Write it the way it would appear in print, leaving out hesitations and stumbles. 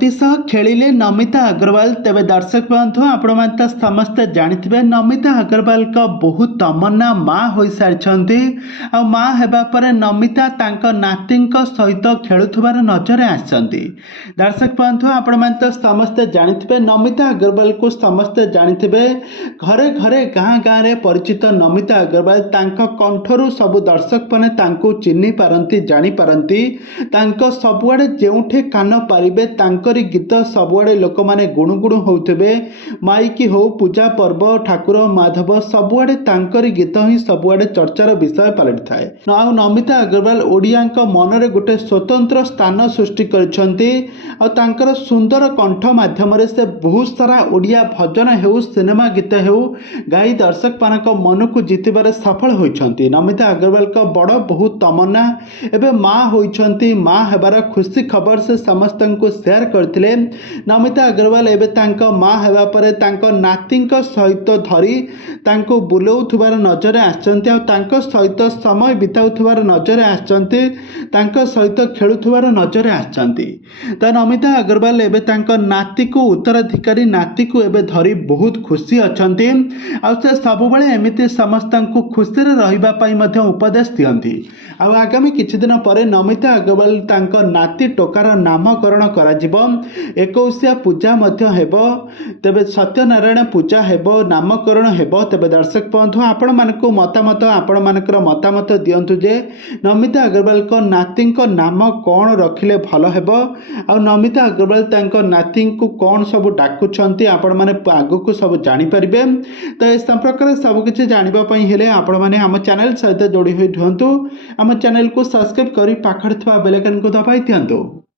नाती सह खेलिले नमिता अग्रवाल। तेबे दर्शक बंधु आपण माने समस्ते जानिथिबे नमिता अग्रवाल का बहुत तमन्ना माँ हो सारी आ माँ हेबा परे नमिता तांको नातींक सहित खेलुथुबार नजर आछंती। दर्शक बंधु आपण माने समस्ते जानिथिबे नमिता अग्रवाल को समस्ते जानिथिबे घरे घरे गाँ गाँ रे परिचित नमिता अग्रवाल तांको कंठरू सब दर्शक माने तांको चिन्हि पारंती जानि पारंती। तांको सबुआडे जेउठे कान पारिबे तांकरी गीत सबुआडे लोक माने गुणुगुणु होउथिबे। माइकी हो पूजा पर्व ठाकुर माधव सबुआडे तांकरी गीत ही सबुआडे चर्चार विषय पलटि थाए। आउ नमिता अग्रवाल ओडियाक मनरे गोटे स्वतंत्र स्थान सृष्टि करिसंती। आ तांकर सुंदर कंठ माध्यम से बहुत सारा ओडिया भजन हेउ सिनेमा गीत हेउ गाई दर्शक मानक मन को जितबार सफल होइछंती। नमिता अग्रवाल का बड़ बहुत तमन्ना एबे माँ होइछंती। माँ हेबार खुशी खबर से समस्त को शेयर करथिले। नमिता अग्रवाल एबे तांको माँ हेबा परे तांको नातींक सहित धरी तांको बुलाउथुबार नजर आछंती। आ तांको सहित समय बिताउथुबार नजर आछंती। तांको सहित खेलुथुबार नजर आछंती। त नमिता अग्रवाल एबे तांको नाती को उत्तराधिकारी नाती को एबे धरी बहुत खुशी अछंती। आ से सबुबले एमिति समस्त को खुशी रे रहिबा पई मध्ये उपदेश दियंती। आ आगामी किछि दिन परे नमिता अग्रवाल तांको नाती टोकार नामकरण करा जिवो। 21 पूजा मध्य हेबो। तेबे सत्यनारायण पूजा हेबो नामकरण हेबो। तेबे दर्शक बंधु आपण मानको मतामत आपण मानकर मतामत दियंतु जे नमिता अग्रवाल को नाती को नाम कोन रखिले भलो हेबो। आ नमिता अग्रवाल तांको नाती को कोन सब डाकुछंती आपण माने आगु को सब जानि परिबे। तो ए संपर्क रे सब किछि जानिबा पई हेले आपण माने हम चैनल सहित जोड़ी होई ढुंतु। हम चैनल को सब्सक्राइब करी पाखर थवा बेल आइकन को दबाई दियंतु।